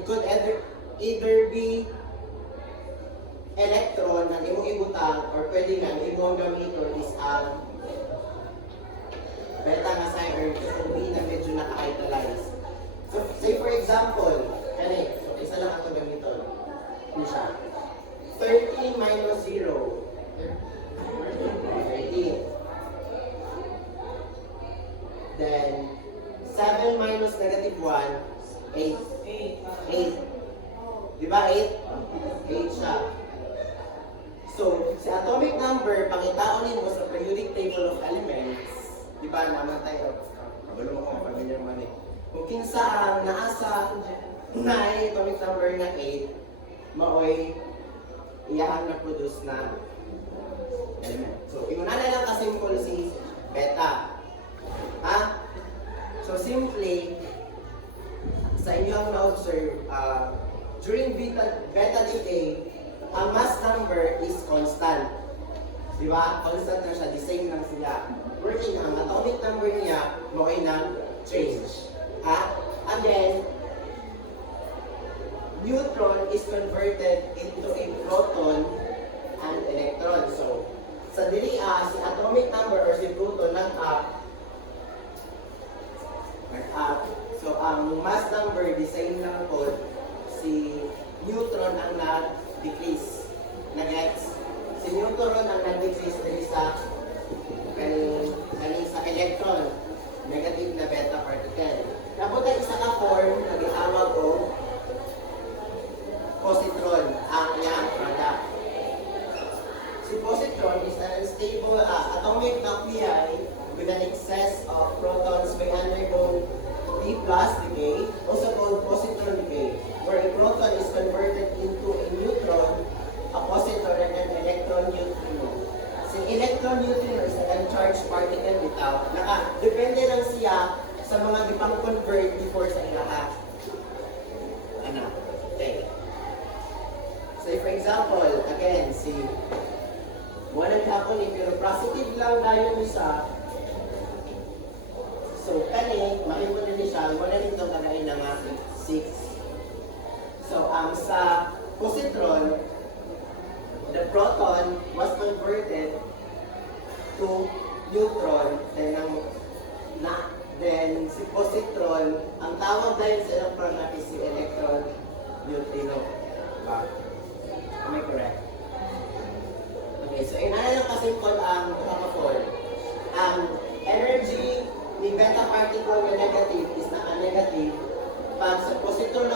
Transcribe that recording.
it could either be electron na imong ibutang or pwede nga imong gamiton is ang beta nga sign or B na medyo naka-italize. So, say for example, so isa lang ako gamiton. Ano siya? 30 minus 0. 30. Then, 7 minus negative 1, 8. 8. Di ba 8? 8 siya. So, si atomic number, pangitaonin mo sa periodic table of elements, di ba naman tayo, kabalo mo kung familiar man eh. Kung kinsa ang naasa na atomic number na 8, maoy iyahang na-produce na element. So, inuna na lang ka-simple si beta. Ha? So, simply, sa inyo ang na-observe, during beta decay, ang mass number is constant. Di ba? Constant na siya, the same lang sila. Wherein, ang atomic number niya, maoy ng change. Ha? And then, neutron is converted into a proton and electron. So, sa dili si atomic number or si proton nag-up. So, ang mass number, the same lang po, si neutron ang nag-decrease. Nag-X. Si neutron ang nag-decrease dali sa electron. Negative na beta particle. Tapos ay isa ka form na gitawag ko positron ang iyang product. Si positron is an unstable atomic nuclei with an excess of protons may undergo P plus decay, also called positron decay, where a proton is converted into a neutron, a positron, and an electron neutrino. Si electron neutrino is an uncharged particle bitaw. Depende lang siya sa mga gipang-convert before sa ilaha. Ano? Okay. So, for example, again, si walang hapon eh, pero positive lang tayo siya. So, kani, makikita din siya, wala rin itong kanain ng 6. So, ang sa positron, the proton was converted to neutron, then si positron, ang tawag dahil sa electron natin si electron neutrino. Diba? Am I correct? Okay, so inana lang kasimple ang form. Ang energy ni beta particle na negative is naka-negative. Pag sa positron